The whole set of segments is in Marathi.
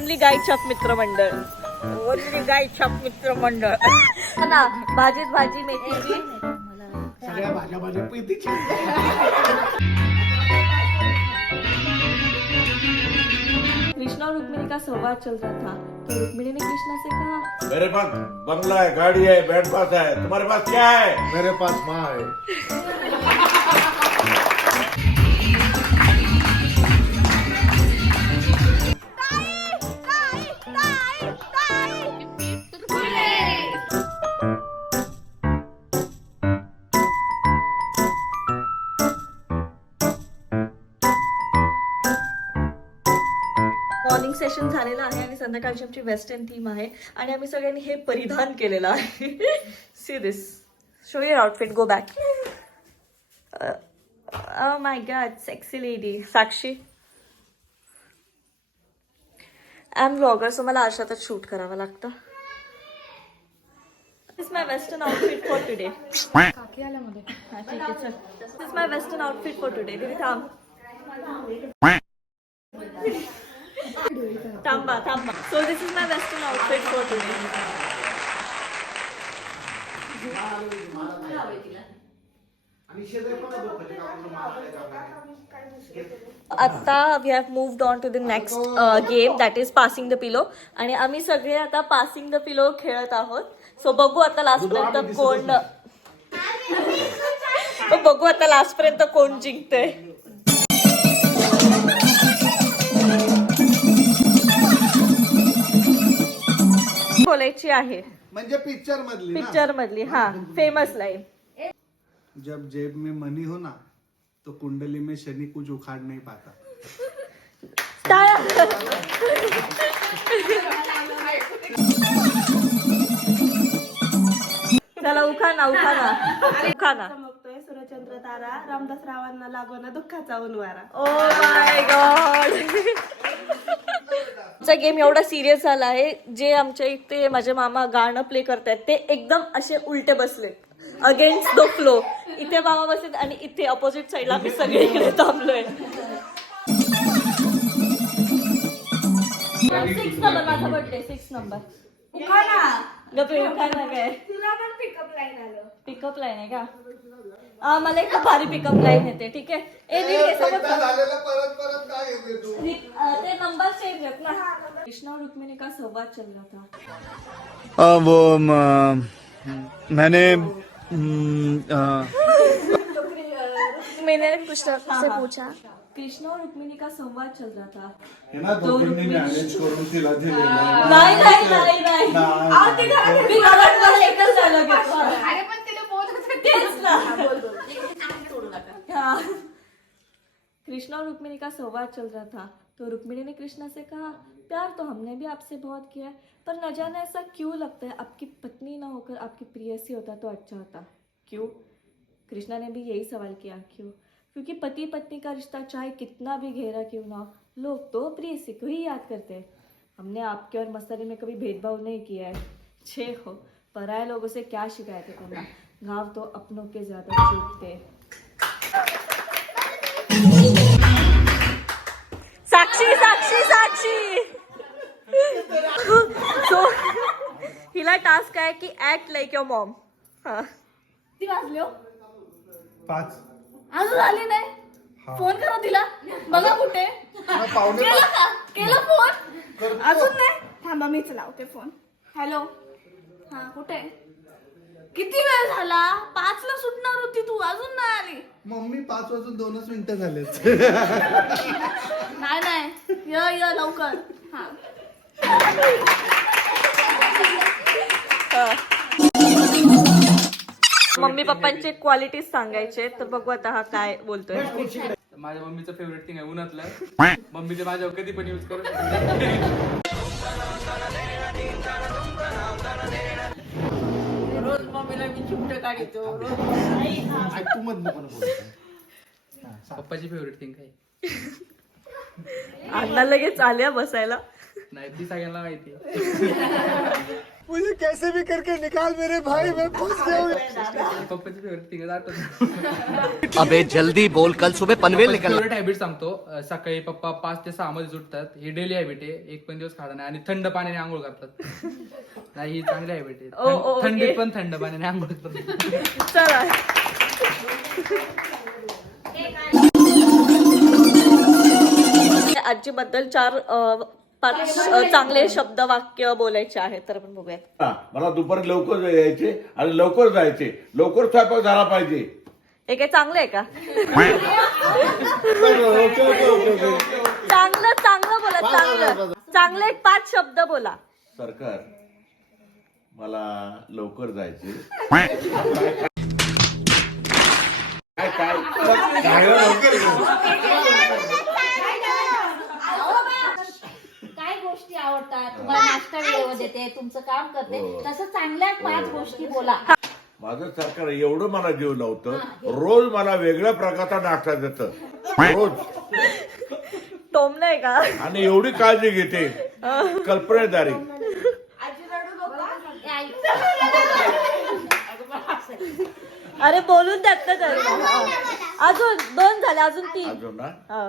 ओनली गाय छाप मित्र मंडळ. ओनली गाय छाप मित्र मंडळ. ना भाजीत भाजी मेथीची. सगळ्या भाज्या भाज्या मेथीची. कृष्णा और रुक्मिणी का संवाद चल रहा था तो रुक्मिणी ने कृष्णा से कहा, मेरे पास बंगला है, गाड़ी है, बैंड पास है, तुम्हारे पास क्या है? मेरे पास माँ है. मॉर्निंग सेशन झालेलं आहे आणि संध्याकाळची आमची वेस्टर्न थीम आहे आणि आम्ही सगळ्यांनी हे परिधान केलेलं आहे. See this, show your outfit, go back. Oh my god, sexy lady. Sakshi, I am vlogger, so मला आरशातच शूट करावं लागतं. This is my western outfit for today. काकी आल्या मध्ये. हा ठीक आहे, चल. This is my western outfit for today. दीदी थांब. थांबा थांबा. So this is my western outfit for today. आता we have moved on to the next game, that is passing the पिलो. आणि आम्ही सगळे आता पासिंग द पिलो खेळत आहोत. सो बघू आता लास्टपर्यंत कोण बघू आता लास्टपर्यंत कोण जिंकतंय. बोलायची आहे म्हणजे पिक्चर मधली ना? पिक्चर मधली, हा फेमस लाईन. जब जेब में मनी हो ना तो कुंडली में शनि कुछ उखाड़ नहीं पाता. चला उखाना उखाना उखाना. चमकतोय सूर्यचंद्र तारा, रामदास रावांना लागो ना दुःखाचा उनवारा. Oh my god. चा गेम एवढा सिरियस झाला आहे. जे आमच्या इथे माझे मामा गाणं प्ले करतायत ते एकदम असे उलटे बसलेत, अगेन्स्ट द फ्लो. इथे मामा बसलेत आणि इथे अपोजिट साईडला आम्ही सगळे इकडे थांबलोय. 6 नंबर माझा बर्थडे. 6 नंबर उखाणा. उखाना काय तुला पण पिकअप लाईन आलं. पिकअप लाईन आहे का? मला एक भारी पिकअप लाईन येते. ठीक आहे. ते नंबर चेंज आहेत ना. कृष्णा और रुक्मिणी का संवाद चल रहा था. वो मैंने मैंने कृष्णा से पूछा. कृष्णा और रुक्मिणी का संवाद चल रहा था. हे ना दोघींनी मॅनेज करून तिला दिलेलं आहे. नाही नाही नाही नाही. मी घरात मला एकच डायलॉग येतो. अरे पण तिला बोलत तेच ना. हाँ. कृष्णा और रुक्मिणी का संवाद चल रहा था तो रुक्मिणी ने कृष्णा से कहा, प्यार तो हमने भी आपसे बहुत किया है, पर न जाने ऐसा क्यों लगता है आपकी पत्नी ना होकर आपकी प्रेयसी होता तो अच्छा होता. क्यों? कृष्णा ने भी यही सवाल किया. क्यों? क्योंकि पति पत्नी का रिश्ता चाहे कितना भी गहरा क्यों ना हो, लोग तो प्रेयसी को ही याद करते हैं. हमने आपके और मस्तानी में कभी भेदभाव नहीं किया है. छे हो, पराये लोगों से क्या शिकायतें करना, घाव तो अपनों के ज्यादा चुभते. साक्षी साक्षी साक्षी. सो हिला टास्क आहे की ऍक्ट लाईक युअर मॉम. हा. ती वाजली हो. 5 अजून आली नाही. फोन करा तिला, बघा कुठे. केला का? केला फोन अजून नाही. थांबा मीच लावते फोन. हॅलो, हा कुठे? किती वेळ झाला? 5 ला सुटणार होती तू, अजून नाही आली. मम्मी 5 वाजून 2च मिनिटं झालेत. नाही नाही, य लवकर. हा. मम्मी पप्पांचे क्वालिटीज सांगायचे तर बघू आता हा काय बोलतोय. माझ्या मम्मीचं फेवरेट थिंग आहे उन्हातलं. मम्मी ते माझ्यावर कधी पण यूज करू शकते. रोज मम्मीला मी चिमटे काढतो. ऐकू मधनं पण बोलतो. पप्पाची फेवरेट थिंग आहे. अण्णा लगेच आल्या बसायला. नाही ती सगळ्यांना माहिती. मुझे कैसे भी करके निकाल मेरे भाई, मैं फंस गया हूँ. पप्पाची फेवरेट थिंग आठवत. अबे जल्दी बोल, कल सुबह पनवेल निकलना. फेवरेट हॅबिट सांगतो. सकाळी पप्पा 5 ते 6 मध्ये उठतात. ही डेली हॅबिट आहे. एक पण दिवस खाडा नाही आणि थंड पाण्याने आंघोळ करतात. नाही ही चांगली हॅबिट आहे. ओके. थंडीत पण थंड पाण्याने आंघोळ करतात. चला. आजीबद्दल 4-5 चांगले शब्द वाक्य बोलायचे आहेत, तर आपण बघूयात. मला दुपारी लवकर यायचे आणि लवकर जायचे. लवकर स्वयंपाक झाला पाहिजे. हे काय चांगलं आहे का? चांगलं चांगलं बोला. चांगलं चांगले 5 शब्द बोला. सरकार मला लवकर जायचे. काय गोष्टी आवडतात तुम्हाला? नाश्ता वेळेवर देते, तुमचं काम करते, तसं चांगल्या 5 गोष्टी बोला. माझं सरकार एवढं मला जीव लावतं. रोज मला वेगळ्या प्रकारचा नाश्ता देतं. रोज. टोम नाही का? आणि एवढी काळजी घेते. कल्पनेदारी. अरे बोलून द्यात ना त्यांना. अजून 2 झाले, अजून 3. अजून ना हा.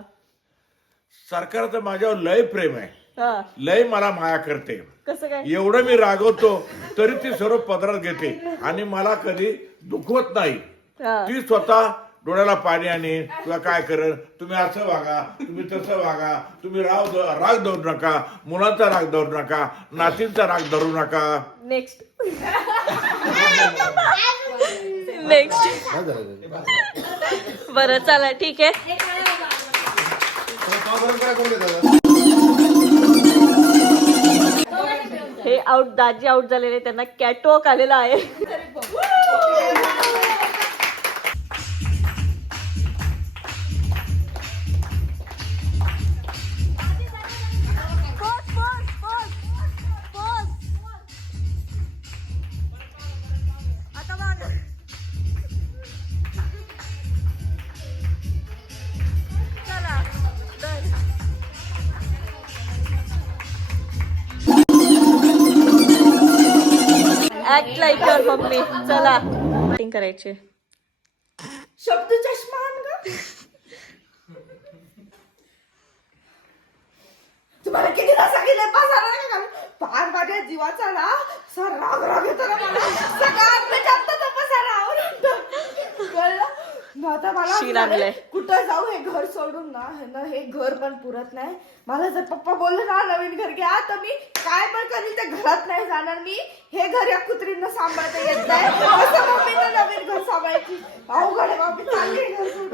सरकारचं माझ्यावर लय प्रेम आहे. हा. लय मला माया करते. कसं काय? एवढं मी रागवतो तरी ती सर्व पदरात घेते आणि मला कधी दुखवत नाही. हा. ती स्वतः डोळ्याला पाणी आणि तुला काय करल, तुम्ही असं वागा, तुम्ही तसं वागा, तुम्ही राग धरू नका, मुलांचा राग धरू नका, नातींचा राग धरू नका. नेक्स्ट. नेक्स्ट. बरं चला ठीक आहे. हे आउट, दाजी आउट झालेले, त्यांना कॅटवॉक आलेला आहे. Act like your mummy. चला ऍक्टिंग करायची. शब्द चष्मा आण गं. तुम्हाला कितीदा सांगितलं पसारा नका घालू. फार माझ्या जीवाचा ना सर राग येतो ना मला. सगळ्यात मी जास्त तो पसारा आवडतो. कळलं? मग आता मला शीन आणलंय. कुठं जाऊ हे घर सोडून ना हे घर पण पुरत नाही. मला जर पप्पा बोलले ना नवीन घर घ्या, तर मी काय पण करीन, त्या घरात नाही जाणार. मी हे घर या कुत्रींना सांभाळता येत नाही. असं मम्मीनं नवीन घर सांभाळायची अवघड आहे. मम्मी चालली घर सोडून.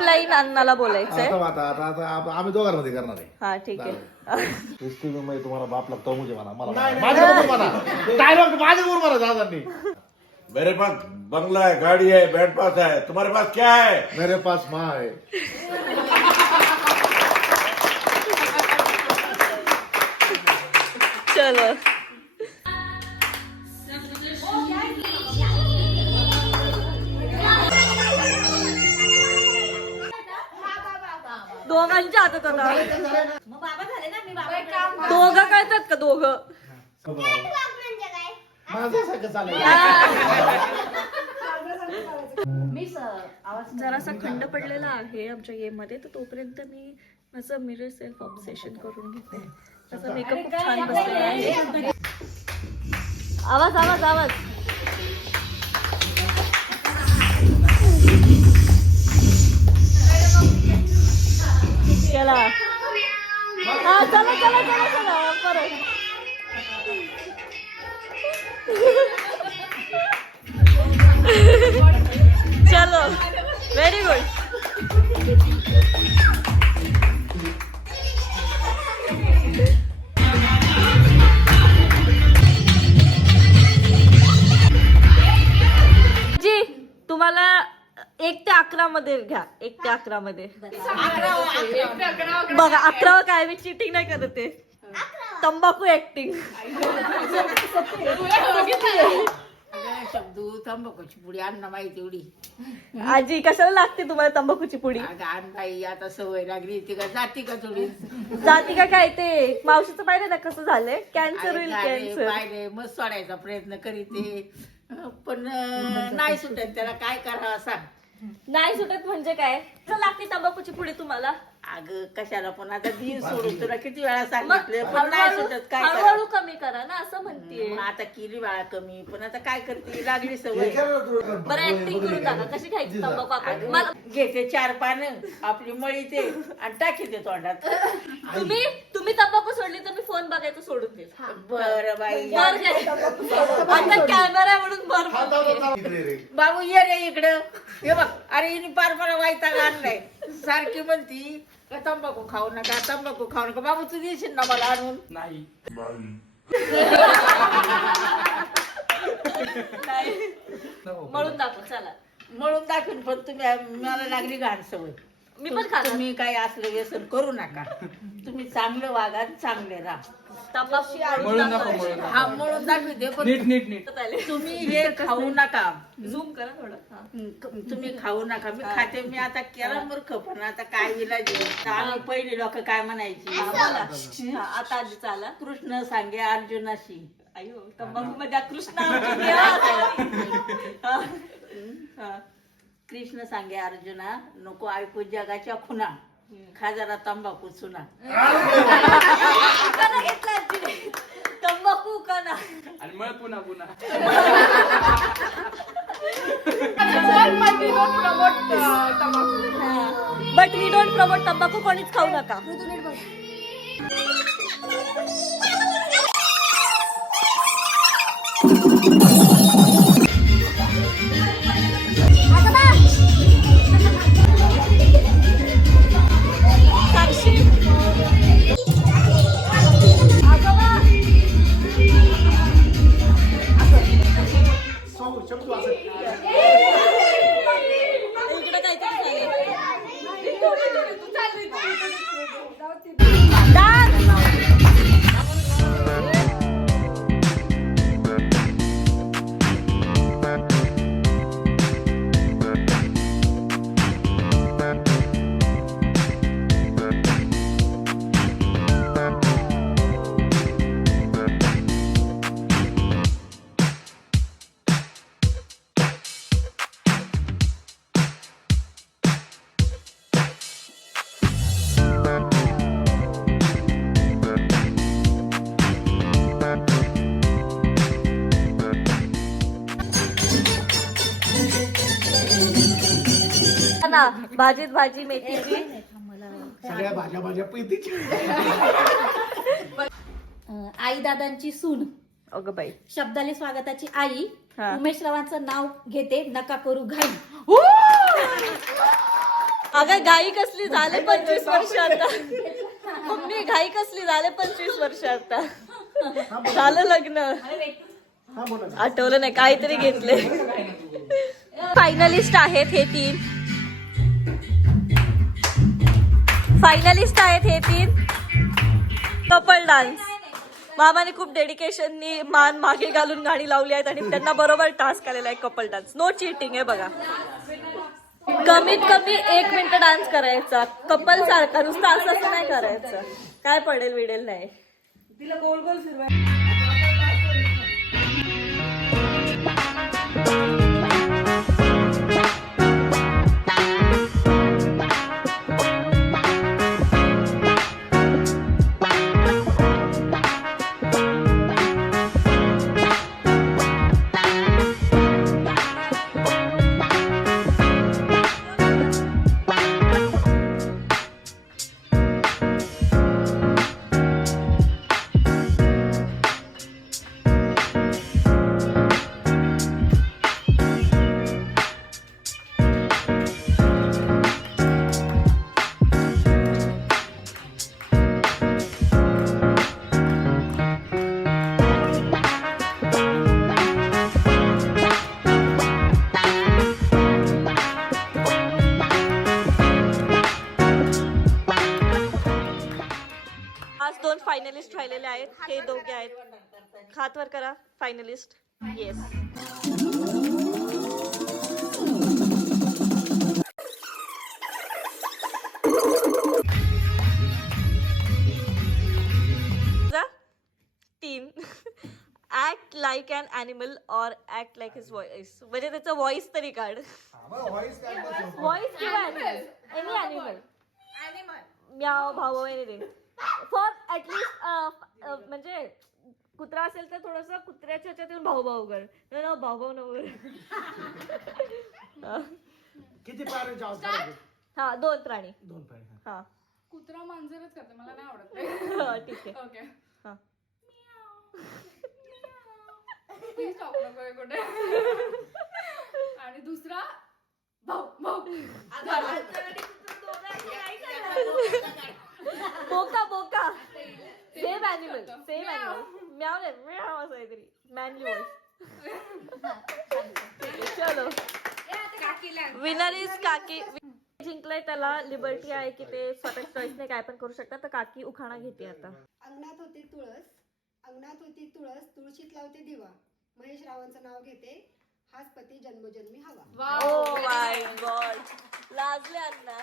लाईन अण्णाला बोलायचंय. आम्ही दोघांमध्ये करणार आहे. हा ठीक आहे. तुम्ही तुम्हाला बाप लागतो मुझे म्हणा, माझ्याबरोबर म्हणा, डायरेक्ट माझ्याबरोबर म्हणा दादांनी. मेरे पास बंगला है, गाड़ी है, बैंड पास है. तुम्हारे पास क्या है? मेरे पास माँ है. चलो. दोघांच्या हातात होता. मग बाबा झाले ना, मी बाबा. दोघं कळतात का? दोघं माझ्यासारखं चालेल. जरासा खंड पडलेला आहे आमच्या गेम मध्ये, तर तोपर्यंत मी माझं मिरर सेल्फ ऑब्सेशन करून घेते. त्याचा मेकअप खूप छान बसलेला आहे. आवाज आवाज आवाज. चला हा चला चला चला चला परत. चलो व्हेरी गुड. जी तुम्हाला 1 ते 11 मध्ये घ्या. 1 ते 11 मध्ये बघा. 11 काय मी चिटिंग नाही करते. तंबाखू ऍक्टिंग. शब्दू तंबाखूची पुडी अन्न माहिती एवढी आजी कशाला लागते तुम्हाला तंबाखूची पुडी? अन बाई आता सवय लागली ती का जाती का थोडी जाती का काय? ते मावशीचं पाहिजे ना कसं झालंय, कॅन्सर होईल कॅन्सर. पाहिले मग सोडायचा प्रयत्न करीते पण नाही सुटत त्याला काय करावं सांग. नाही सुटत म्हणजे काय? कसं लागते तंबाखूची पुडी तुम्हाला? अगं कशाला पण आता दिन सोडून तुला किती वेळा मग सांगितलं पण नाही सुटत काय हळूहळू करावं. कमी करा ना असं म्हणतीये. मग आता केली बाळा कमी पण आता काय करते लागली सवय. बरं ऍक्टिंग करून टाका कशी खायची तंबाखू आपण. अगं, मला घेते 4 पानं आपली मळी ते आणि टाकी ते तोंडात. तुम्ही तंबाखू सोडली तर मी फोन बघायचं सोडून देईल. बरं बाई बरं काय? आता कॅमेरा म्हणून बरं. बाबू ये रे इकडं. हे बघ अरे हिने पार मला वाईटाला आणलाय सारखी म्हणती का तंबाखू खाऊ नका तंबाखू खाऊ नका. बाबू तू देशील ना मला आणून? नाही. म्हणून दाखव चला. म्हणून दाखवून पण तुम्ही मला लागली घाण सवय. मी पण खाणार. तुम्ही काही असलं व्यसन करू नका. तुम्ही चांगलं वागा चांगले राहा. तंबाखू म्हणून दाखव, म्हणून दाखव. हा म्हणून दाखवते पण नीट नीट नीट. तुम्ही हे खाऊ नका. झूम करा थोडं. हा. तुम्ही खाऊ नका. मी खाते. मी आता केला मूर्ख पण आता काय विलाज आहे. आम्ही पहिली लोक काय म्हणायची हा, आता आजी चाला. कृष्ण सांगे अर्जुनाशी. अयो तंबाखू मध्ये कृष्ण अर्जुन देवा. हा. कृष्ण सांगे अर्जुना नको ऐकू जगाच्या खुना खा जरा तंबाखू चुना. उकाना घेतला आजीने. तंबाखू उकाना. आणि मग पुन्हा पुन्हा. बट वी डोंट प्रमोट तंबाखू. कोणीच खाऊ नका. साक्षी इकडे काहीतरी ना भाजीत भाजी मेथीची. सगळ्या भाज्या भाज्या पैतीची. आई दादांची सून अगं बाई. शब्दाले स्वागताची आई. हा. उमेश रावांचं नाव घेते नका करू घाई. अगं घाई कसली झाले 25 वर्ष आता. मम्मी घाई कसली झाले 25 वर्ष आता. झालं लग्न. आठवलं नाही काहीतरी घेतले. फायनलिस्ट आहेत हे 3. फायनलिस्ट आहेत हे 3 कपल डान्स. मामाने खूप डेडिकेशननी मान मागे घालून गाणी लावली आहेत आणि त्यांना बरोबर टास्क आलेला आहे कपल डान्स. नो चिटिंग आहे बघा. कमीत कमी 1 मिनिट डान्स करायचा कपल सारखा. नुसतं असं नाही करायचं. काय पडेल विडेल नाही. तिला गोल गोल फिरवायचं. हे दोघे आहेत हात वर करा फायनलिस्ट येस तीन ऍक्ट लाईक अन ॲनिमल और ऍक्ट लाईक हिज व्हॉइस म्हणजे त्याचा व्हॉइस तरी काढ व्हॉइस किंवा ॲनिमल एनी ॲनिमल म्याव भाऊ वगैरे फॉर ऍटलीस्ट म्हणजे कुत्रा असेल तर थोडस कुत्र्याच्या ह्याच्यातून भाऊ भाऊ कर भाऊ भाऊ नको किती प्राण्यांची आवाज काढायचे? हा 2 प्राणी 2 प्राणी हा कुत्रा मांजरच करते मला नाही आवडत हा, ठीक आहे ओके हा प्लीज टॉप नको कुठे आणि दुसरा भाऊ भाऊ बोका बोका सेम ॲनिमल म्याव नाही म्याव असं काहीतरी मॅनली व्हॉइस चलो विनर इज काकी जिंकलंय त्याला लिबर्टी आहे की ते स्वतः चॉईसने काय पण करू शकतात तर काकी उखाणा घेते आता अंगणात होती तुळस तुळशीत लावते दिवा महेश रावांचं नाव घेते हाच पती जन्मोजन्मी हवा ओ माय गॉड लाजले अण्णा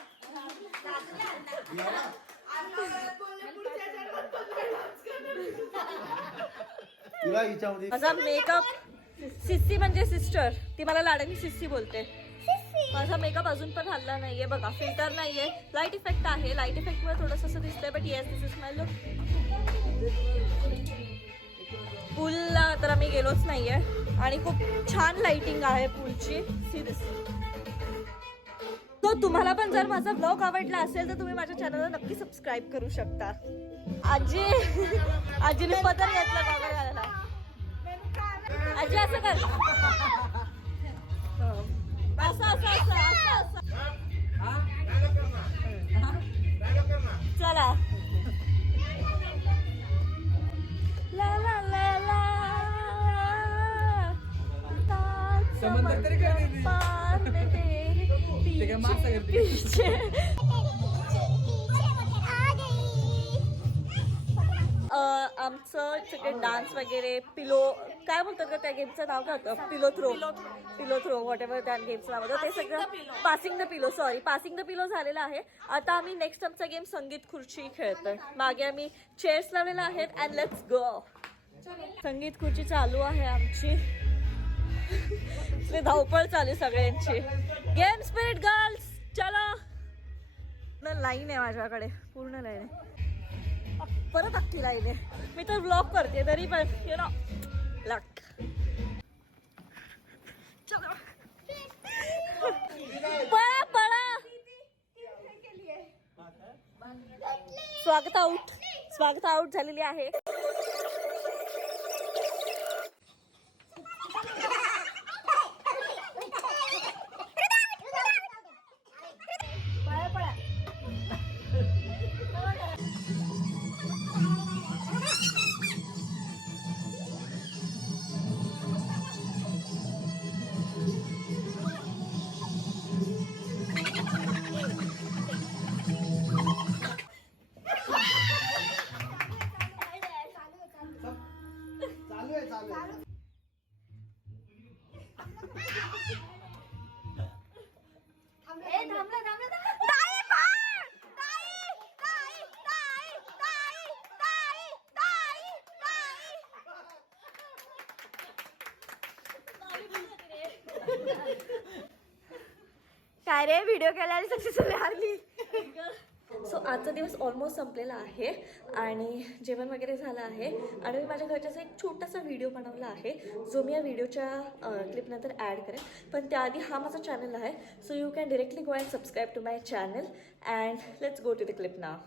तुला हिच्यामध्ये माझा मेकअप सिस्सी म्हणजे सिस्टर ती मला लाडाने सिस्सी बोलते माझा मेकअप अजून पण हल्ला नाहीये बघा फिल्टर नाहीये लाईट इफेक्ट आहे लाईट इफेक्ट मुळे थोडंसं असं दिसतंय but yes this is my look पूलला तर आम्ही गेलोच नाहीये आणि खूप छान लाइटिंग आहे पूलची सी दिस तो तुम्हाला पण जर माझा ब्लॉग आवडला असेल तर तुम्ही माझ्या चॅनलला नक्की सबस्क्राईब करू शकता आजीने पदर घेतला गॉगल घालायला आजी असं कर असं असं असं असं चला ला ला ला ला समंदर तरी काय नाही ते काय मासा करते आमचं सगळे डान्स वगैरे पिलो काय बोलतात का त्या गेमचं नाव काय होतं पिलो थ्रो व्हॉट एव्हर त्या गेमचं नाव होतं ते सगळं पासिंग द पिलो झालेलं आहे आता आम्ही नेक्स्ट आमचा गेम संगीत खुर्ची खेळतोय मागे आम्ही चेअर्स लावलेला आहेत अँड लेट्स गो संगीत खुर्ची चालू आहे आमची धावपळ चालू आहे सगळ्यांची गेम स्पिरिट गर्ल्स चला लाईन आहे माझ्याकडे पूर्ण लाईन आहे परत अख्खी लाईन आहे मी तर ब्लॉग करते तरी पण यु नो लक पळा पळा स्वागत आउट झालेली आहे काय रे व्हिडिओ केला आणि सक्सेसफुली हारली सो आजचा दिवस ऑलमोस्ट संपलेला आहे आणि जेवण वगैरे झालं आहे आणि मी माझ्या घरच्याचा एक छोटासा व्हिडिओ बनवला आहे जो मी या व्हिडिओच्या क्लिपनंतर ॲड करेन पण त्याआधी हा माझा चॅनल आहे so you can directly go and subscribe to my channel and let's go to the clip now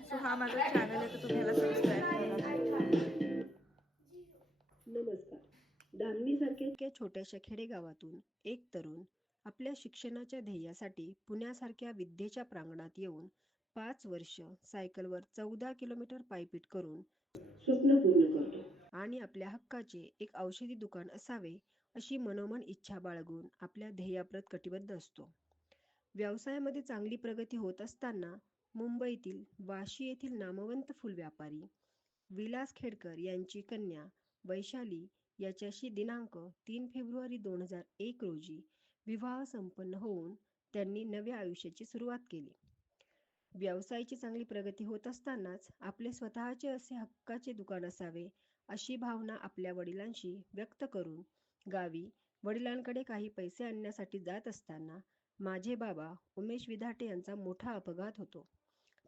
so हा माझा चॅनल आहे तर तुम्ही याला सबस्क्राईब करा नमस्कार धामणीसारख्या छोट्याशा खेडेगावातून एक तरुण आपल्या शिक्षणाच्या ध्येयासाठी पुण्यासारख्या विद्येच्या प्रांगणात येऊन 5 वर्ष सायकलवर 14 किलोमीटर पायपीट करून स्वप्न पूर्ण करतो आणि आपल्या हक्काचे एक औषधी दुकान असावे अशी मनोमन इच्छा बाळगून आपल्या ध्येयाप्रत कटिबद्ध असतो. व्यवसायामध्ये चांगली प्रगती होत असताना मुंबईतील वाशी येथील नामवंत फुल व्यापारी विलास खेडकर यांची कन्या वैशाली याच्याशी दिनांक 3 फेब्रुवारी 2001 रोजी विवाह संपन्न होऊन त्यांनी नव्या आयुष्याची सुरुवात केली. व्यवसायाची चांगली प्रगती होत असतानाच आपले स्वतःचे असे हक्काचे दुकान असावे अशी भावना आपल्या वडिलांशी व्यक्त करून गावी वडिलांकडे काही पैसे आणण्यासाठी जात असताना माझे बाबा उमेश विधाटे यांचा मोठा अपघात होतो.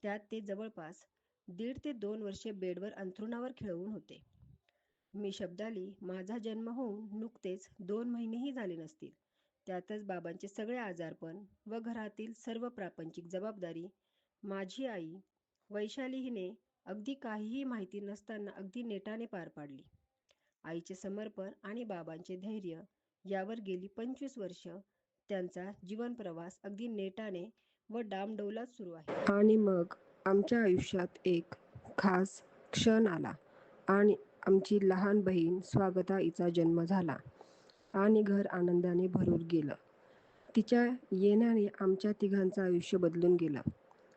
त्यात ते जवळपास 1.5 ते 2 वर्षे बेडवर अंथरुणावर खिळवून होते. मी शब्दाली माझा जन्म होऊन नुकतेच 2 महिनेही झाले नसतील. त्यातच बाबांचे सगळे आजारपण व घरातील सर्व प्रापंचिक जबाबदारी माझी आई वैशाली हिने अगदी काहीही माहिती नसताना अगदी नेटाने पार पाडली. आईचे समर्पण आणि बाबांचे धैर्य यावर गेली 25 वर्ष त्यांचा जीवन प्रवास अगदी नेटाने व डामडौलात सुरू आहे. आणि मग आमच्या आयुष्यात एक खास क्षण आला आणि आमची लहान बहीण स्वागता हिचा जन्म झाला आणि घर आनंदाने भरून गेलं. तिच्या येण्याने आमच्या तिघांचं आयुष्य बदलून गेलं.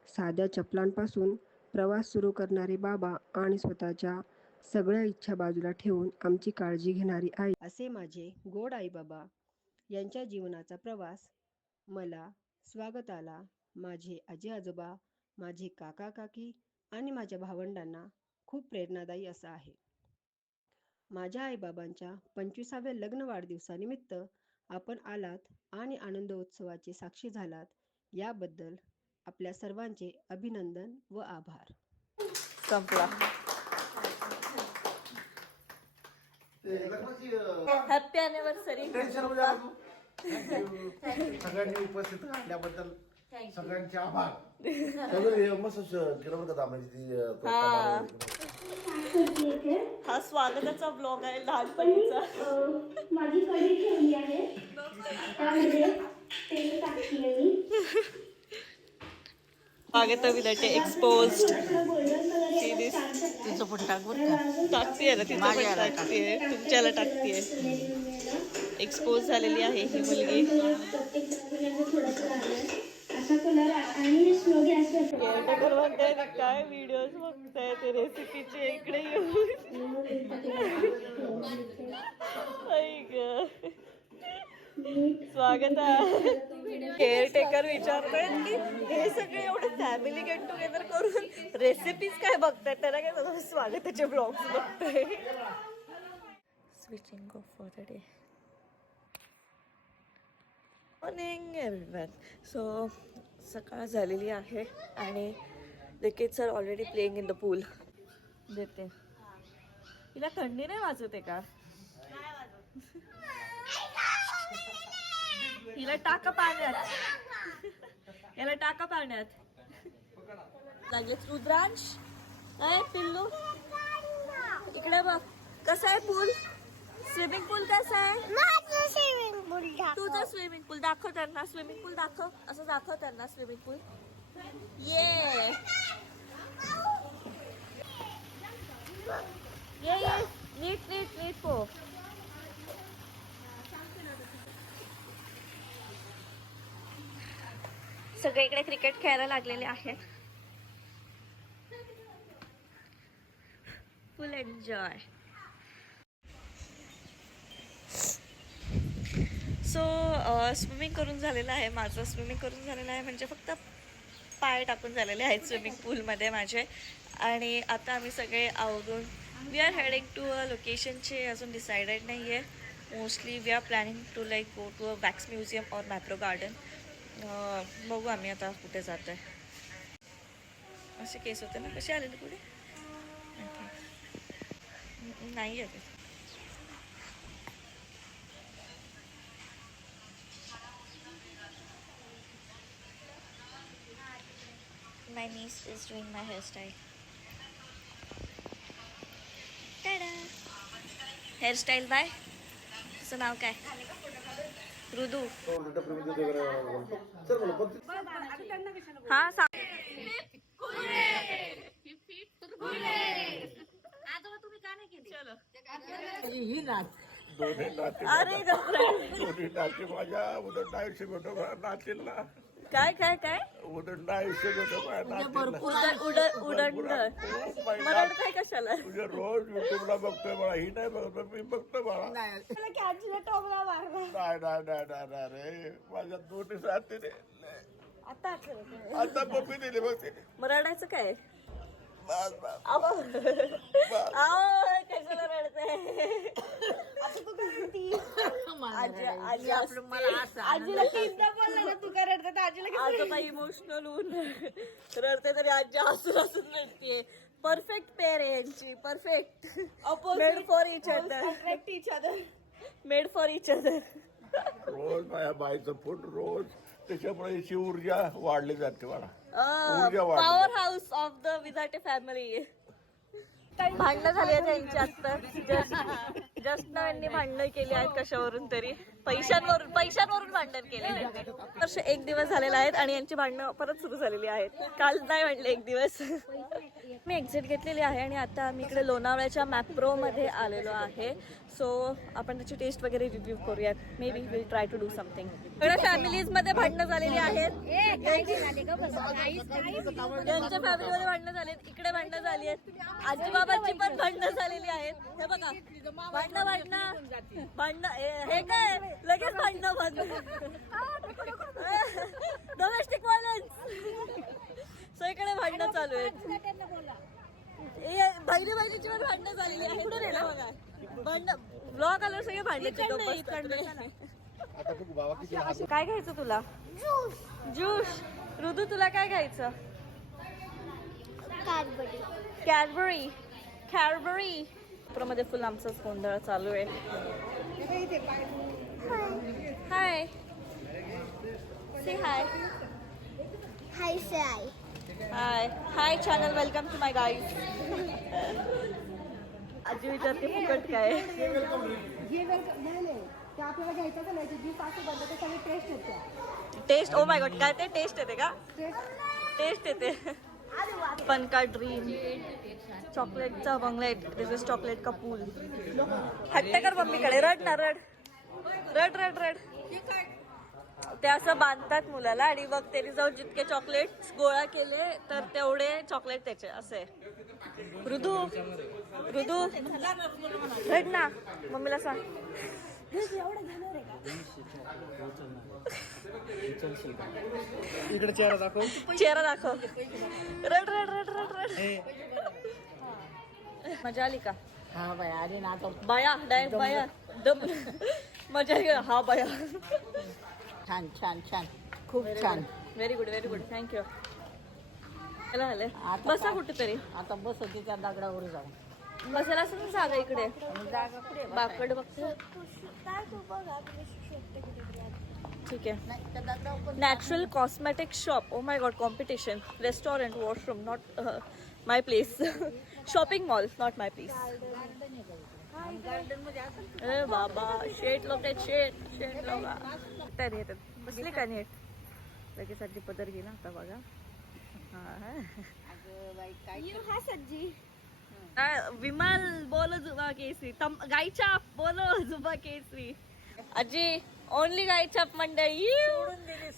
साध्या चपलांपासून प्रवास सुरू करणारे बाबा आणि स्वतःच्या सगळ्या इच्छा बाजूला ठेवून आमची काळजी घेणारी आई असे माझे गोड आई बाबा यांच्या जीवनाचा प्रवास मला, स्वागताला, माझे आजी आजोबा, माझे काका काकी आणि माझ्या भावंडांना खूप प्रेरणादायी असा आहे. माझ्या आईबाबांच्या 25व्या लग्न वाढदिवसानिमित्त आपण आलात आणि आनंदोत्सवाचे साक्षी झालात याबद्दल आपल्या सर्वांचे अभिनंदन व आभार. संपला. Happy anniversary. सगळ्यांनी उपस्थित राहिल्याबद्दल सगळ्यांचे आभार. सगळे मस्त केलं बरं का दामणीची हा स्वागताचा ब्लॉग आहे लहानपणीचा. माझी कढी ठेवली आहे त्यामध्ये तेल टाकते मी. स्वागत विधाटे एक्सपोज्ड. तिचं पण टाक बरं का. टाकतीये ना, तिचं पण टाकतीये, तुमच्याला टाकतीये. एक्सपोज झालेली आहे ही मुलगी. केअरटेकर म्हणताय ना, काय व्हिडिओज बघताय ते रेसिपीचे, इकडे स्वागत आहे. केअरटेकर विचारतायत की हे सगळे एवढे फॅमिली गेट टुगेदर करून रेसिपीज काय बघतायत, त्यांना काय स्वागताचे ब्लॉग्स बघताय. Switching off for the day. Morning everyone. So सकाळ झालेली आहे आणि the kids are already playing in the pool. देते हिला थंडी नाही वाजते का? हिला टाका पाण्यात, याला टाका पाण्यात. लगेच रुद्रांश, काय पिल्लू इकडे बघ. कसा आहे पूल? स्विमिंग पूल कसा आहे? तुझा स्विमिंग पूल दाखव त्यांना. स्विमिंग पूल दाखव, असं दाखव त्यांना स्विमिंग पूल. ये ये नीट नीट नीट पो. सगळे इकडे क्रिकेट खेळायला लागलेले आहेत. फुल एन्जॉय. सो स्विमिंग करून झालेलं आहे माझं. स्विमिंग करून झालेलं आहे म्हणजे फक्त पाय टाकून झालेले आहेत स्विमिंग पूलमध्ये माझे. आणि आता आम्ही सगळे आवरून we are heading to a लोकेशनचे अजून डिसाइडेड नाही आहे. Mostly we are planning to like go to a wax museum और मॅप्रो गार्डन. बघू आम्ही आता कुठे जातो आहे. असे केस होते ना, कसे आलेले पुढे नाही आहे. My niece is doing my hairstyle. Ta-da! Hairstyle by? तुझं नाव काय? रुदू. हा सांग. तुम्ही का नाही केली? अरे दोन्ही नाते माझ्या उद्या डायरेक्ट भेटो नातीला. काय काय काय उदंड आयुष्य होतं माझ्या नातीला. उडंड मरडताय कशाला तुझे रोज युट्यूबला बघतोय मला, ही नाही बघतो, मी बघतो मला. की आजीला टोमला मारला नाही रे, माझ्या दोन्ही साथीने आता आठवलं. आता पप्पी दिली बघ तिने. मरडायचं काय बस बस अहो कशाला रडते आजीला तीनदा बोलला ना तू काय रडते तर आजीला आजोबा इमोशनल होऊन रडते तरी आजी हसून हसून रडतीये. परफेक्ट पेअर आहे यांची, perfect made for each other, made for each other. रोज माझ्या बाईचं फूट रोज, त्याच्यामुळे याची ऊर्जा वाढली जाते मला. ऊर्जा वाढली power house of the Vidhate family. भांडणं झाली आहेत त्यांची आता. जस्ट ना यांनी भांडणं केली आहेत कशावरून तरी, पैशांवरून भांडण केलेलं आहे. वर्ष 1 दिवस झालेला आहेत आणि यांची भांडणं परत सुरू झालेली आहेत. काल नाही म्हटलं 1 दिवस. मी एक्झिट घेतलेली आहे आणि आता आम्ही इकडे लोणावळ्याच्या मॅप्रो मध्ये आलेलो आहे. सो आपण त्याची टेस्ट वगैरे रिव्ह्यू करूयात. Maybe will try to do something. इकडे फॅमिलीज मध्ये भांडणं झालेली आहेत, त्यांच्या फॅमिलीमध्ये भांडणं झालेत, इकडे भांडणं झाली आहेत, आजी बाबांची पण भांडणं झालेली आहेत. हे बघा भांडणं हे काय लगेच भांडणं बंद. Domestic violence. सो इकडे भांडणं चालू आहेत. बहिणीची पण भांडणं झालेली आहेत. कुठून येणार बघा भांडणं, ब्लॉग आलं सगळे भांडण्याचे. काय घ्यायचं तुला? ज्यूस. ऋतू तुला काय घ्यायचं? कॅडबरी. मध्ये फुल आमचाच गोंधळ चालू आहे. Hi say hi. Hi channel, welcome to my guide. आजी विचारते फुकट काय टेस्ट. ओ माय गॉड, काय ते टेस्ट येते का? टेस्ट येते. पण का ड्रीम चॉकलेटचा बंगलेट. दिस इज चॉकलेट का पूल. हट्ट कर मम्मीकडे. रड ना, रड. ते असं बांधतात मुलाला आणि मग त्यांनी जाऊन जितके चॉकलेट गोळा केले तर तेवढे चॉकलेट त्याचे असे. ऋदू रड ना, मम्मीला सांग. इकडे चेहरा दाखव. रड. मजा आली का? हा बाय आली ना आता. बाया डायरेक्ट बाया दम. मजा आली. हा बाया. छान खूप छान. Very good thank you. झालं बसा कुठेतरी. आता बस होती त्या दगडावर जाऊन बसायला असं जागा इकडे. जागा कुठे बाकड बघते. ठीक आहे. Natural cosmetic shop. O my God, competition. Restaurant, washroom, not my place. Shopping mall, not my place. अरे बाबा, शेट लोक आहेत, शेट लोक. तरी येतात. बसले का नीट? लगेच आधी पदर घे ना आता बघा. विमल बोलो जुबा केसरी. गाईच्या बोलो जुबा केसरी. आजी ओनली गाईच्या मंडळी.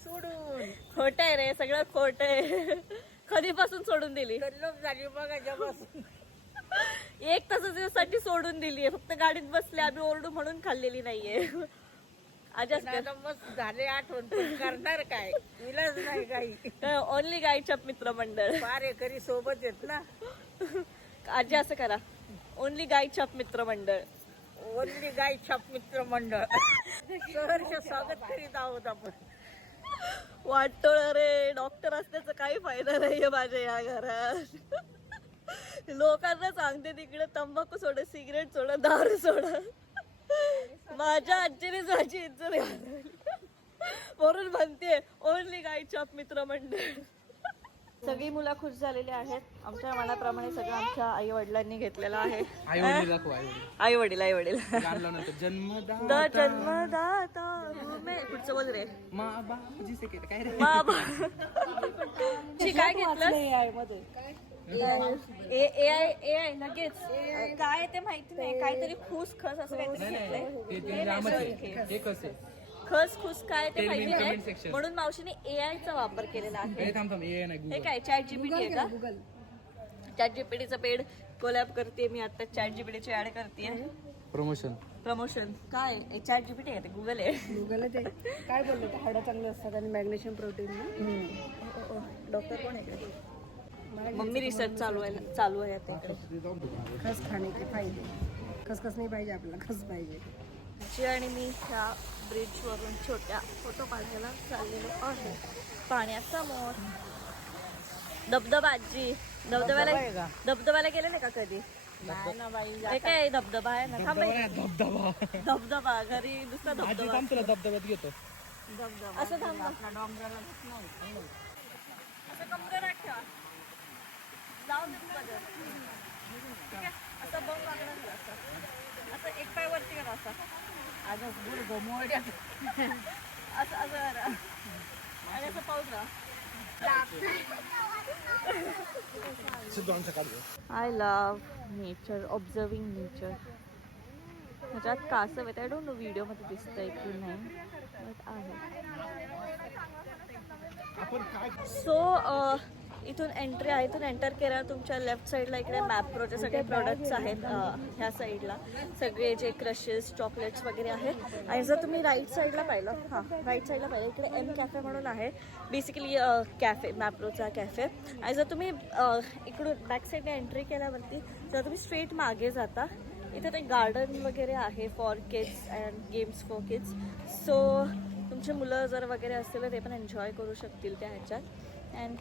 सोडून खोट आहे रे, सगळं खोट आहे. कधीपासून सोडून दिली? लोक झाली बघा जबस. 1 तासासाठी सोडून दिलीये. फक्त गाडीत बसले आम्ही, ओरडू म्हणून खाल्लेली नाहीये. मस्त झाले आठवण, करणार काय, विलाच नाही काही. ओनली गाईच्या मित्रमंडळ. पारेकरी सोबत येत ना. आजी असं करा, ओनली गाईच्या मित्रमंडळ. ओनली गाय छाप मित्र मंडळ. सहर्ष स्वागत करीत आहोत आपण. वाटतोळ रे, डॉक्टर असण्याचा काही फायदा नाहीये माझ्या या घरात. लोकांना सांगते तिकडे तंबाखू सोडा, सिगरेट सोडा, दारू सोडा. माझ्या आजीनेच माझी इज्जत घालवली. म्हणून म्हणते ओनली गाईच्या मित्रमंडळ. सगळी मुलं खुश झालेली आहेत. आमच्या मनाप्रमाणे सगळं आमच्या आई वडिलांनी घेतलेलं आहे. आई वडील जन्मदाता. पुढचं बोल रे. काय घेतलं? ए लगेच काय ते माहिती नाही, काहीतरी फूस खस असं काहीतरी घेतलंय. खसखुस काय ते Tell me माहिती in comment नाही section. म्हणून मावशीने AI चा वापर केलेला आहे. थांब ये नाही हे काय चॅट जीपीटी आहे का? चॅट जीपीटीचं पेड कोलॅब करते मी आता. चॅट जीपीटीची ऍड करते. प्रमोशन काय चॅट जीपीटी आहे ते गुगल आहे. गुगल ते काय बोलले ते हाडं चांगलं असतात आणि मॅग्नेशियम प्रोटीन डॉक्टर कोण आहे का? मम्मी रिसर्च चालू आहे आता इकडे. खस खाण्याचे फायदे. खसखस नाही पाहिजे आपल्याला, खस पाहिजे. जी आणि मी ह्या ब्रिजवरून छोट्या फोटो काढायला चाललेलो आहे पाण्यासमोर. धबधबाजी धबधब्याला गेले नाही का कधी? नाही ना बाई हे काय धबधबा आहे ना? थांब धबधबा घरी दुसरा धबधबा. तुला धबधब्यात घेतो. असं थांब असं कमरेवर ठेवा. जाऊ दे बघा. ठीक आहे असं बंग लागणार नाही. असं एक पाय वरती करा. असं अगं गुडघं मोड्यात असं असं करा आणि असं पाऊस राहा. I love nature, observing nature. ह्याच्यात कासव येत. आय डोंट नो व्हिडिओमध्ये दिसतंय की नाही बट आहे. सो इथून एंट्री आहे. इथून एंटर केल्यावर तुमच्या लेफ्ट साईडला इकडे मॅप्रोचे सगळे प्रोडक्ट्स आहेत. ह्या साईडला सगळे जे क्रशेस चॉकलेट्स वगैरे आहेत. आणि जर तुम्ही राईट साईडला पाहिलं, हां राईट साईडला पाहिलं इकडे एम कॅफे म्हणून आहे. बेसिकली कॅफे, मॅप्रोचा कॅफे. आणि जर तुम्ही इकडून बॅक साईडने एंट्री केल्यावरती जर तुम्ही स्ट्रेट मागे जाता इथे ते गार्डन वगैरे आहे for kids and games for kids. So तुमचे मुलं जर वगैरे असतील ते पण एन्जॉय करू शकतील त्या ह्याच्यात. अँड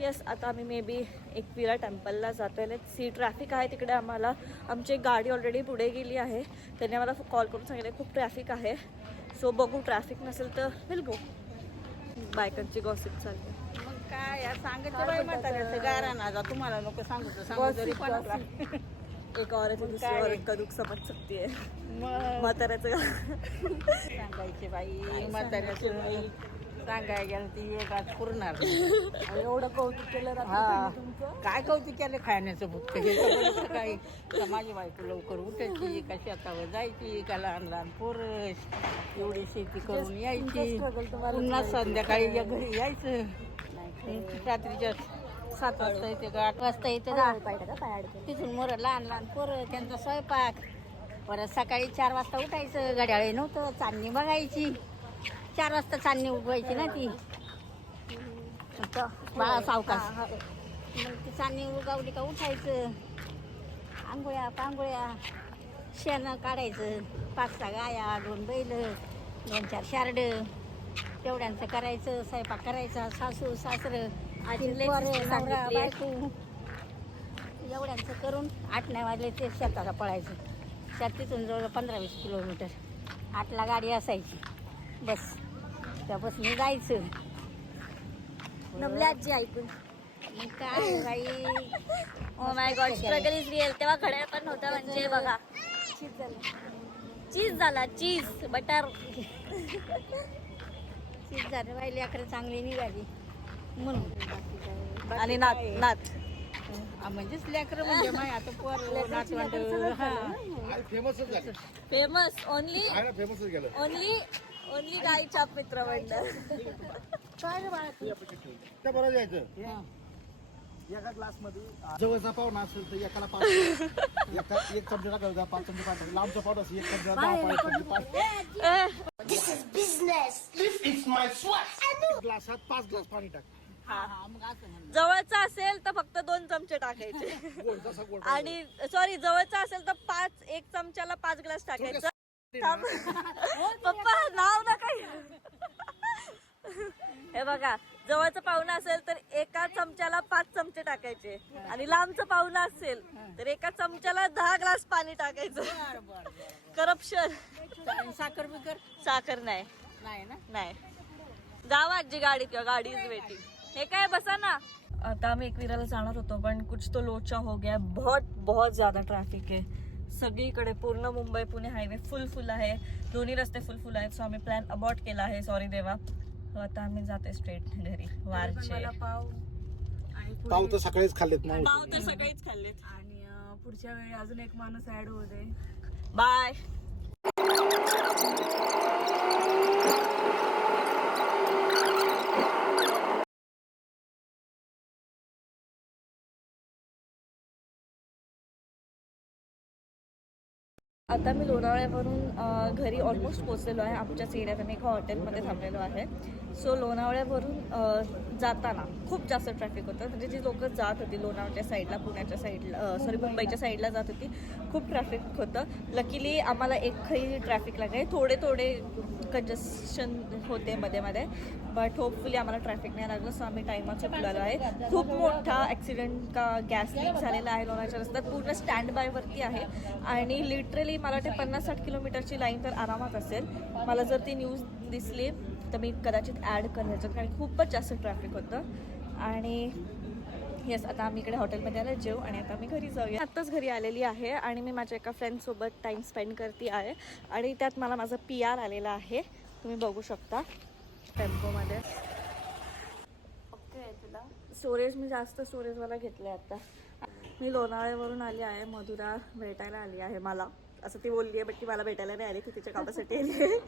येस आता आम्ही मे बी एकविरा टेम्पलला जातो आहे. सी ट्रॅफिक आहे तिकडे. आम्हाला आमची गाडी ऑलरेडी पुढे गेली आहे. त्यांनी आम्हाला कॉल करून सांगितलं खूप ट्रॅफिक आहे. सो बघू ट्रॅफिक नसेल तर विल गो. बायकांची गॉसिप चालते. मग काय या सांगायचं बाई म्हाताऱ्याचं गारा ना जा. तुम्हाला नको सांगू तरी पण एक औरत दुसरी औरत का दुःख समज सकती है. म्हाताऱ्याचं सांगायचे बाई म्हाताऱ्याचं सांगाय गेलं ती एक आज पुरणार. एवढं कौतुक केलं हा काय कौतुक केलं खाण्याचं फक्त हे सगळं काही. का माझी बायको लवकर उठायची का शेतावर जायची का लहान लहान पोरं एवढी शेती करून यायची. पुन्हा संध्याकाळी घरी यायचं. रात्रीच्या 7 वाजता येते का 8 वाजता येते तिथून मोर लहान लहान पोरं त्यांचा स्वयंपाक. परत सकाळी 4 वाजता उठायचं. घड्याळे नव्हतं. चांदणी बघायची. 4 वाजता चांदणी उठवायची ना ती बाळा सावकाश. मग ती चांदणी उगावली का उठायचं. आंघोळ्या पांघोळ्या शेण काढायचं. 5-6 गाया 2 बैल 2-4 शारडं तेवढ्यांचं करायचं. स्वयंपाक करायचा. सासू सासरं नवरा बायको एवढ्यांचं करून 8-9 वाजले ते शेताला पळायचं. शेत तिथून जवळ 15-20 किलोमीटर. 8ला गाडी असायची बस. त्या बसने जायचं. नमले आजी ऐकून. मग काय बाई ओ my God struggle is real. तेव्हा घड्याळ पण नव्हतं म्हणजे बघा. चीज झाला चीज बटर. चीज झालं बाई. लेकरं चांगली निघाली म्हणून. आणि नात नात म्हणजेच लेकरं म्हणजे माय आता पोर नातवंड. हा फेमसच झालं. फेमस ओनली फेमसच गेलं. ओनली गायच्या मित्र मंडळ. काय रे बाळा त्या बरं जायचं. एका ग्लास मध्ये जवळचा पाहुणा असेल तर एकाला 5 एक चमचा टाकायचा. 5 चमचे पाठवले. लांबचा पाहुणा असेल 1 चमचा 5 ग्लासात 5 ग्लास पाणी टाक. जवळचा असेल तर फक्त 2 चमचे टाकायचे. आणि सॉरी जवळचा असेल तर 1 चमच्याला 5 ग्लास टाकायचं. पप्पा नाव ना काही. हे बघा जवळचं पाहुणा असेल तर एका चमच्याला 5 चमचे टाकायचे. आणि लांबचं पाहुणा असेल तर एका चमच्याला 10 ग्लास पाणी टाकायचं. करप्शन. साखर बिकर साखर नाही ना. नाही. जावा आजी गाडीत किंवा गाडी इज वेटिंग. हे काय बसा ना. आता आम्ही एकविराला जाणार होतो पण कुछ तो लोचा हो गया. बहुत ज्यादा ट्रॅफिक आहे सगळीकडे. पूर्ण मुंबई पुणे हायवे फुल आहे. दोन्ही रस्ते फुल आहेत. सो आम्ही प्लॅन अबॉर्ट केला आहे. सॉरी देवा. आता आम्ही जाते स्ट्रेट घरी. वारचे पाव तर सकाळीच खाल्लेत ना. पाव तर सगळेच खाल्लेत. आणि पुढच्या वेळी अजून एक माणूस ऍड होते. बाय. आता मी लोणावळ्यावरून घरी ऑलमोस्ट पोचलेलो आहे. आमच्याच एरियात आम्ही एका हॉटेलमध्ये थांबलेलो आहे. सो लोणावळ्यावरून जाताना खूप जास्त ट्रॅफिक होतं. म्हणजे जी लोकं जात होती लोणावळ्याच्या साईडला, पुण्याच्या साईडला, मुंबईच्या साईडला जात होती, खूप ट्रॅफिक होतं. लकीली आम्हाला एकही ट्रॅफिक लागले. थोडे कंजेशन होते मध्ये, बट होपफुली आम्हाला ट्रॅफिक नाही लागलं. सो आम्ही टायमात चुकलेलो आहे. खूप मोठा ॲक्सिडेंट का गॅस लीक झालेला आहे लोणावळ्याच्या रस्त्यात. पूर्ण स्टँड बायवरती आहे आणि लिटरली मला ते 50-60 किलोमीटरची लाईन तर आरामात असेल. मला जर ती न्यूज दिसली तर मी कदाचित ॲड करायचं, कारण खूपच जास्त ट्रॅफिक होतं. आणि येस, आता आम्ही इकडे हॉटेलमध्ये आलो जेव आणि आता मी घरी जाऊया. आत्ताच घरी आलेली आहे आणि मी माझ्या एका फ्रेंडसोबत टाईम स्पेंड करते आहे आणि त्यात मला माझा PR आलेला आहे. तुम्ही बघू शकता टेम्पोमध्ये. ओके, तुला स्टोरेज मी जास्त स्टोरेजवाला घेतलं आहे. आता मी लोणावळ्यावरून आली आहे. मधुरा भेटायला आली आहे मला, असं ती बोलली आहे, बट ती मला भेटायला नाही आली, ती तिच्या कामासाठी आली आहे.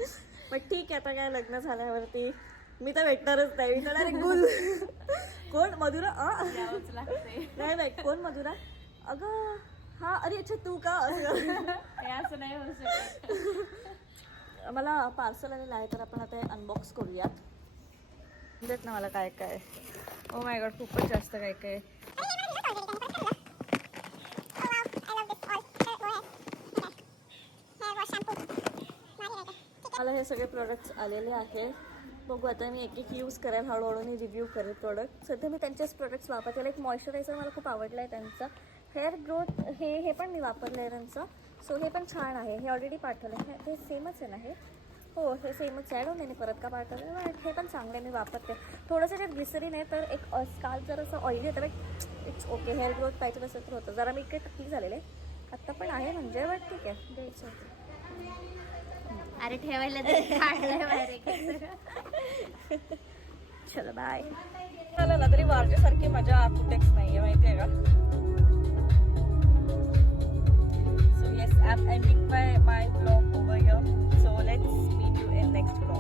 बट ठीक आहे, आता काय लग्न झाल्यावरती मी तर भेटणारच नाही. मी तर डायरेक्ट गुल. कोण मधुरा? नाही कोण मधुरा? अगं हां, अरे अच्छा तू का? असं नाही होऊ शकत. मला पार्सल आलेलं आहे तर आपण आता हे अनबॉक्स करूयात. देत ना मला काय काय. ओ माय गॉड, खूपच जास्त काय काय. मला हे सगळे प्रोडक्ट्स आलेले आहे. बघू आता मी एक यूज करेल, हळूहळू मी रिव्ह्यू करेल प्रोडक्ट. सध्या मी त्यांचेच प्रोडक्ट्स वापरते. एक मॉइश्चरायझर मला खूप आवडलं आहे त्यांचं. हेअर ग्रोथ हे पण मी वापरलं आहे त्यांचं. सो हे पण छान आहे. हे ऑलरेडी पाठवलं आहे. हे सेमच आहे ना? हे हो, हे सेमच आहे. नाही परत का पाठवलं. हे पण चांगलं आहे, मी वापरते. थोडंसं त्यात ग्लिसरीन आहे तर एक स्काल्प जर असं ऑइली होतं, but it's okay. Hair growth पाहिजे असेल तर होतं. जरा मी इकडे टक्की झालेले आत्ता पण आहे म्हणजे, बट ठीक आहे, द्यायचं होतं. अरे ठेवायला चलो बाय. मला ना तरी वारच्यासारखी मजा कुठेच नाही आहे, माहिती आहे का? So yes, I am ending my vlog over here. So let's meet you in next vlog.